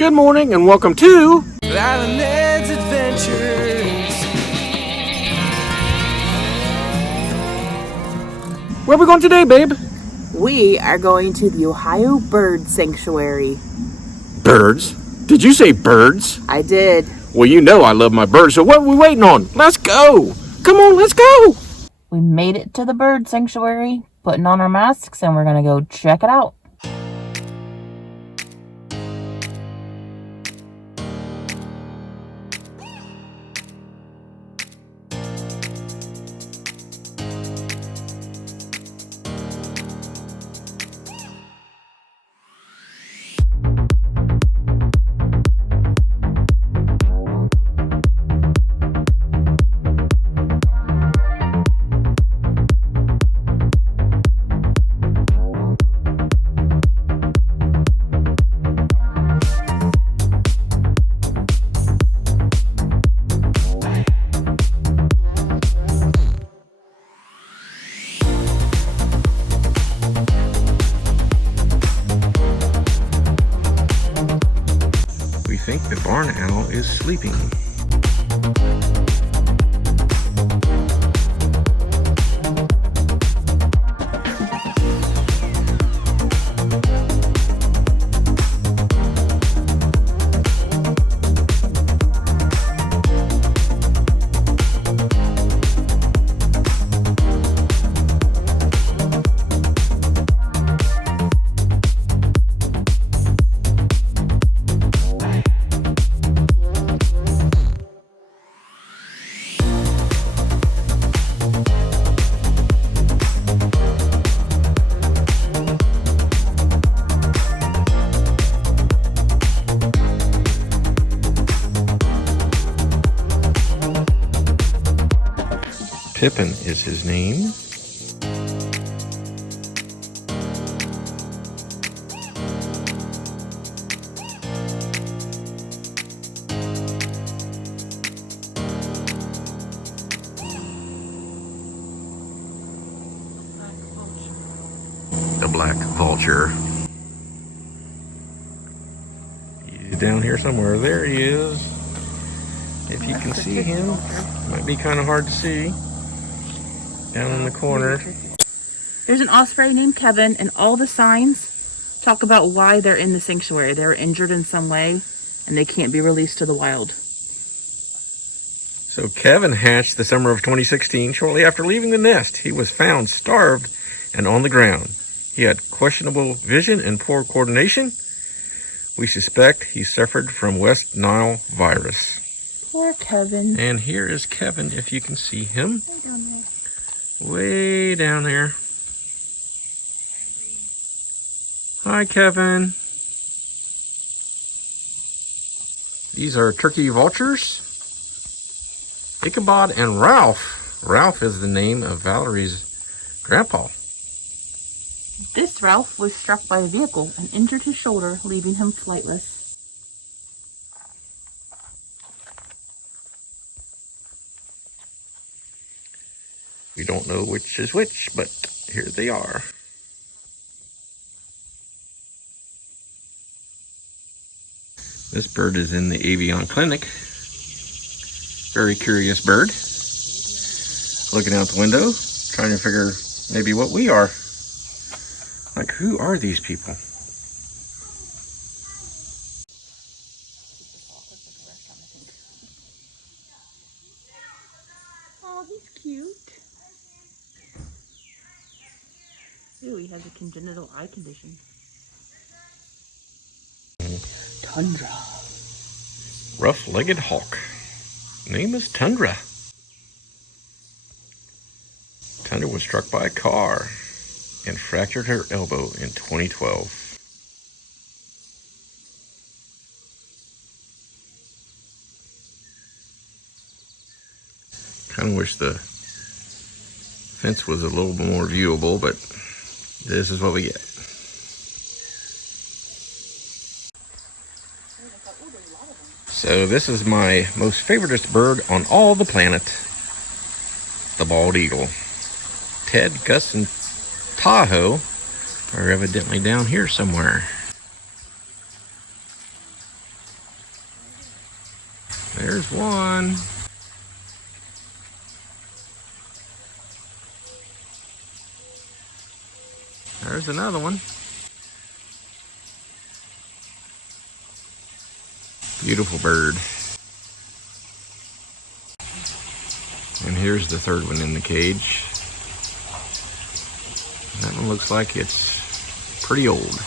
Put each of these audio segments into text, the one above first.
Good morning and welcome to Val and I's Adventures. Where are we going today, babe? We are going to the Ohio Bird Sanctuary. Birds? Did you say birds? I did. Well, you know I love my birds, so what are we waiting on? Let's go! Come on, let's go! We made it to the bird sanctuary, putting on our masks, and we're gonna go check it out. We think the barn owl is sleeping. Pippin is his name. The black vulture. He's down here somewhere. There he is. If you can see him, might be kind of hard to see. Down in the corner. There's an osprey named Kevin, and all the signs talk about why they're in the sanctuary. They're injured in some way, and they can't be released to the wild. So Kevin hatched the summer of 2016. Shortly after leaving the nest, he was found starved and on the ground. He had questionable vision and poor coordination. We suspect he suffered from West Nile virus. Poor Kevin. And here is Kevin, if you can see him. Way down there. Way down there. Hi, Kevin. These are turkey vultures. Ichabod and Ralph. Ralph is the name of Valerie's grandpa. This Ralph was struck by a vehicle and injured his shoulder, leaving him flightless. We don't know which is which, but here they are. This bird is in the avian clinic. Very curious bird. Looking out the window, trying to figure maybe what we are. Like, who are these people? Oh, he's cute. Ew, he has a congenital eye condition. Tundra. Rough-legged hawk. Name is Tundra. Tundra was struck by a car and fractured her elbow in 2012. Kind of wish the fence was a little more viewable, but this is what we get. So this is my most favoriteest bird on all the planet, the bald eagle. Ted, Gus, and Tahoe are evidently down here somewhere. There's one. There's another one. Beautiful bird. And here's the third one in the cage. That one looks like it's pretty old.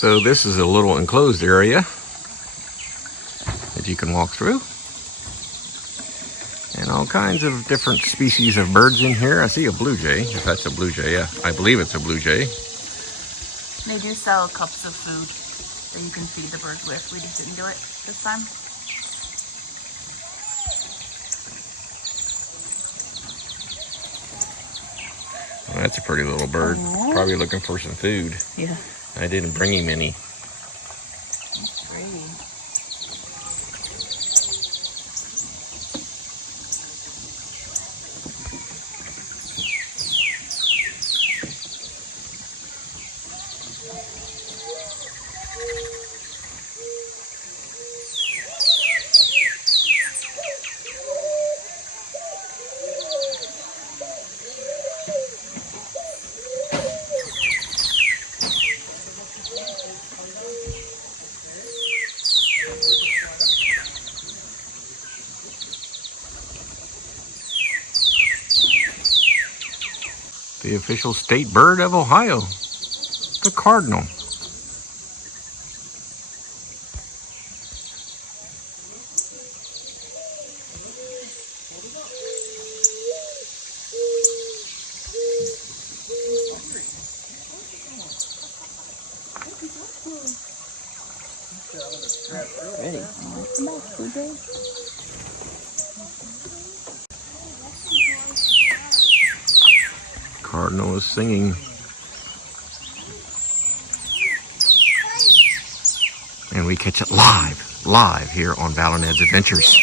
So this is a little enclosed area that you can walk through. And all kinds of different species of birds in here. I see a blue jay, if that's a blue jay. Yeah, I believe it's a blue jay. They do sell cups of food that you can feed the birds with. We just didn't do it this time. Well, that's a pretty little bird. Aww. Probably looking for some food. Yeah. I didn't bring him any. That's pretty. The official state bird of Ohio, the cardinal. Ready. Come back, Blue. Cardinal is singing. And we catch it live here on Val and I's Adventures.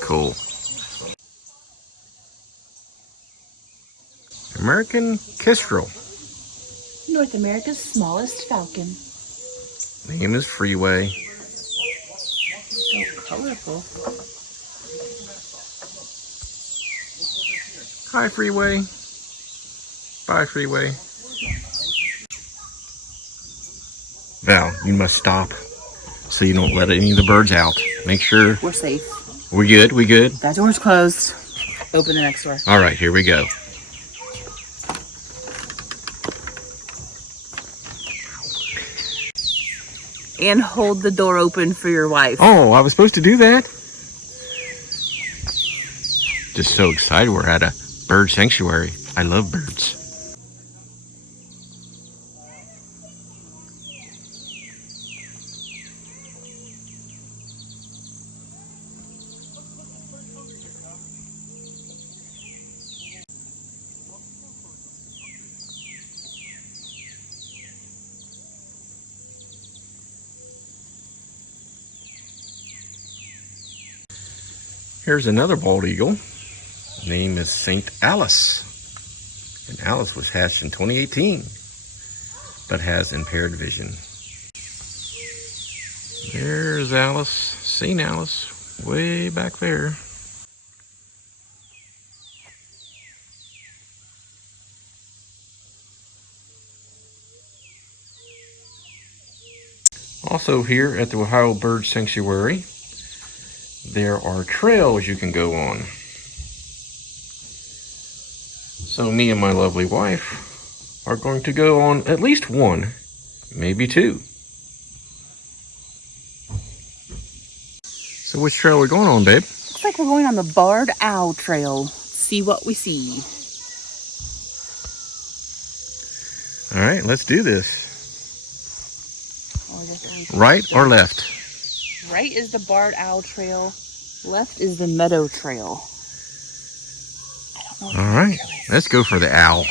Cool. American kestrel. North America's smallest falcon. Name is Freeway. So colorful. Hi, Freeway. Bye, Freeway. Val, you must stop so you don't let any of the birds out. Make sure We're safe. we're good. We good? That door's closed. Open the next door. All right, here we go. And hold the door open for your wife. Oh, I was supposed to do that? Just so excited we're at a bird sanctuary. I love birds. Here's another bald eagle. Name is St. Alice. And Alice was hatched in 2018, but has impaired vision. There's Alice, St. Alice, way back there. Also here at the Ohio Bird Sanctuary, there are trails you can go on. So me and my lovely wife are going to go on at least one, maybe two. So which trail are we going on, babe? Looks like we're going on the Barred Owl Trail. Let's see what we see. All right, let's do this. Oh, that's Right or left? Right is the Barred Owl Trail. Left is the Meadow Trail. All right, let's go for the owl. I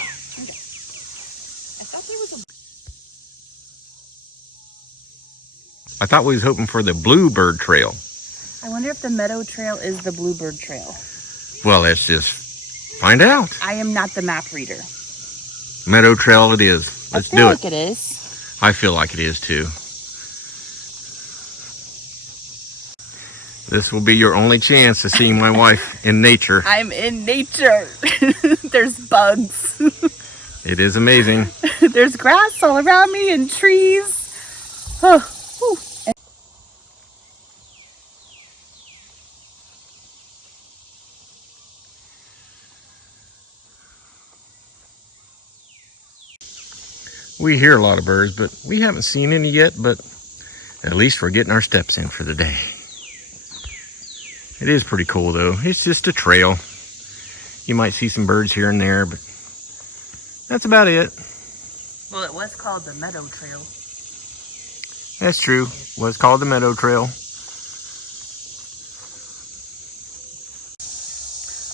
thought there was I thought we was hoping for the Bluebird Trail. I wonder if the Meadow Trail is the Bluebird Trail. Well, let's just find out. I am not the map reader. Meadow Trail it is. Let's I feel do like it. it is. I feel like it is too. This will be your only chance to see my wife in nature. I'm in nature. There's bugs. It is amazing. There's grass all around me and trees. Oh, whew. We hear a lot of birds, but we haven't seen any yet, but at least we're getting our steps in for the day. It is pretty cool though. It's just a trail. You might see some birds here and there, but that's about it. Well, it was called the Meadow Trail. That's true. Was called the Meadow Trail.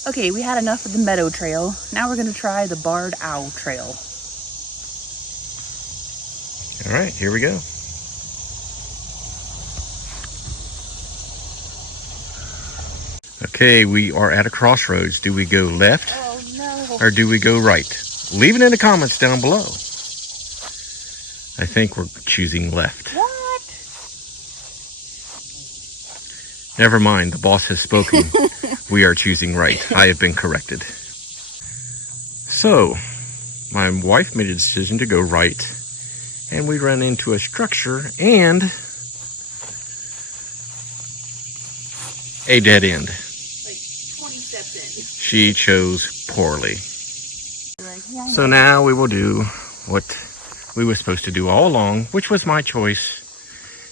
Okay, we had enough of the Meadow Trail. Now we're going to try the Barred Owl Trail. All right, here we go. Okay, we are at a crossroads. Do we go left or do we go right? Leave it in the comments down below. I think we're choosing left. What? Never mind, the boss has spoken. We are choosing right. I have been corrected. So, my wife made a decision to go right, and we ran into a structure and a dead end. Like 20 steps in. She chose poorly. So now we will do what we were supposed to do all along, which was my choice,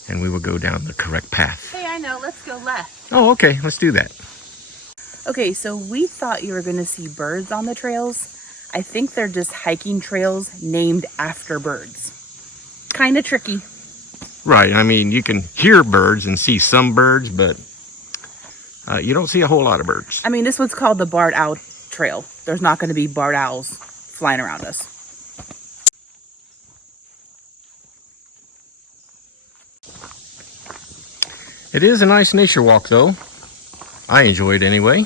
and we will go down the correct path. Hey, I know. Let's go left. Oh, okay, let's do that. Okay, so we thought you were going to see birds on the trails. I think they're just hiking trails named after birds. Kind of tricky. Right, I mean, you can hear birds and see some birds, but you don't see a whole lot of birds. I mean, this one's called the Barred Owl Trail. There's not going to be barred owls flying around us. It is a nice nature walk, though. I enjoy it anyway.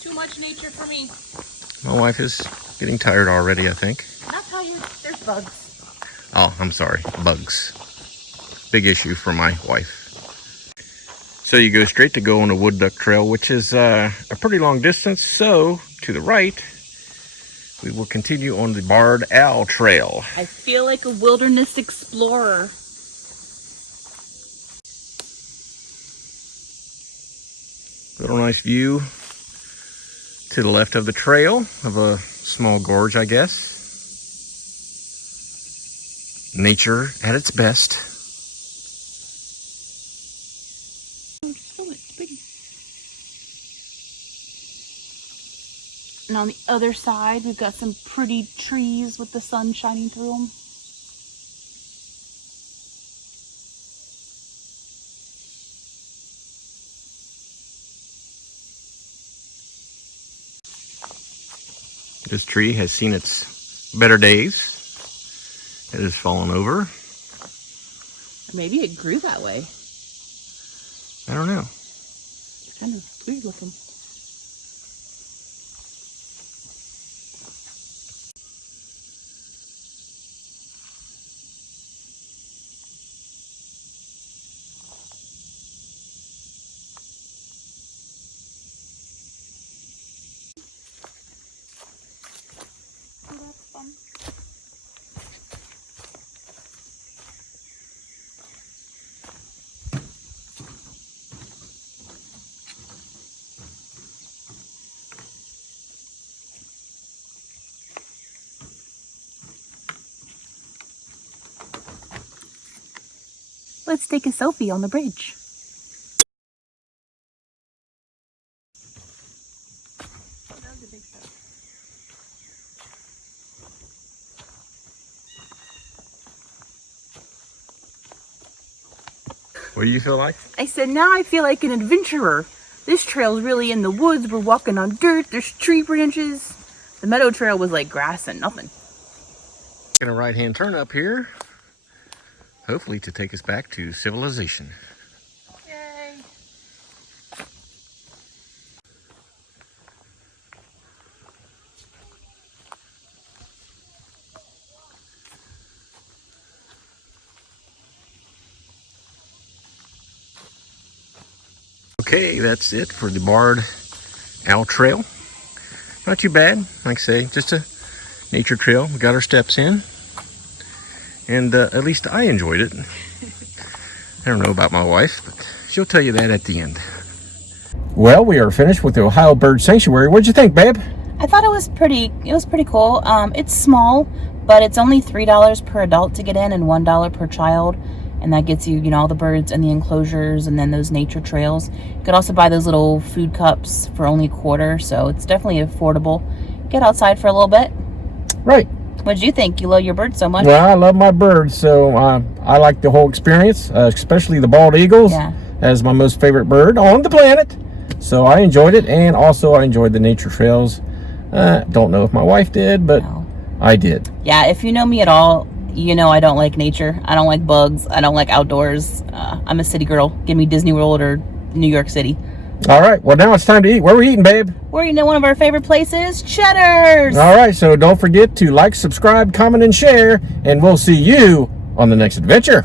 Too much nature for me. My wife is getting tired already, I think. Not tired. There's bugs. Oh, I'm sorry, bugs. Big issue for my wife. So you go straight to go on the wood duck trail, which is a pretty long distance. So to the right, we will continue on the Barred Owl Trail. I feel like a wilderness explorer. Little nice view to the left of the trail of a small gorge, I guess. Nature at its best. And on the other side, we've got some pretty trees with the sun shining through them. This tree has seen its better days. It has fallen over. Maybe it grew that way. I don't know. It's kind of weird looking. Oh, that's fun. Let's take a selfie on the bridge. What do you feel like? I said, now I feel like an adventurer. This trail's really in the woods. We're walking on dirt. There's tree branches. The meadow trail was like grass and nothing. Taking a right-hand turn up here, hopefully to take us back to civilization. Yay. Okay, that's it for the Barred Owl Trail. Not too bad, like I say, just a nature trail. We got our steps in, and at least I enjoyed it. I don't know about my wife, but she'll tell you that at the end. Well, we are finished with the Ohio Bird Sanctuary. What'd you think, babe? I thought it was pretty cool. It's small, but it's only $3 per adult to get in and $1 per child. And that gets you, all the birds and the enclosures and then those nature trails. You could also buy those little food cups for only $0.25, so it's definitely affordable. Get outside for a little bit. Right. What did you think? You love your birds so much. Well, I love my birds, so I like the whole experience, especially the bald eagles as my most favorite bird on the planet. So I enjoyed it, and also I enjoyed the nature trails. Don't know if my wife did, but no. I did. Yeah, if you know me at all, I don't like nature. I don't like bugs. I don't like outdoors. I'm a city girl. Give me Disney World or New York City. All right. Well, now it's time to eat. Where are we eating, babe? We're eating at one of our favorite places, Cheddar's. All right. So don't forget to like, subscribe, comment, and share. And we'll see you on the next adventure.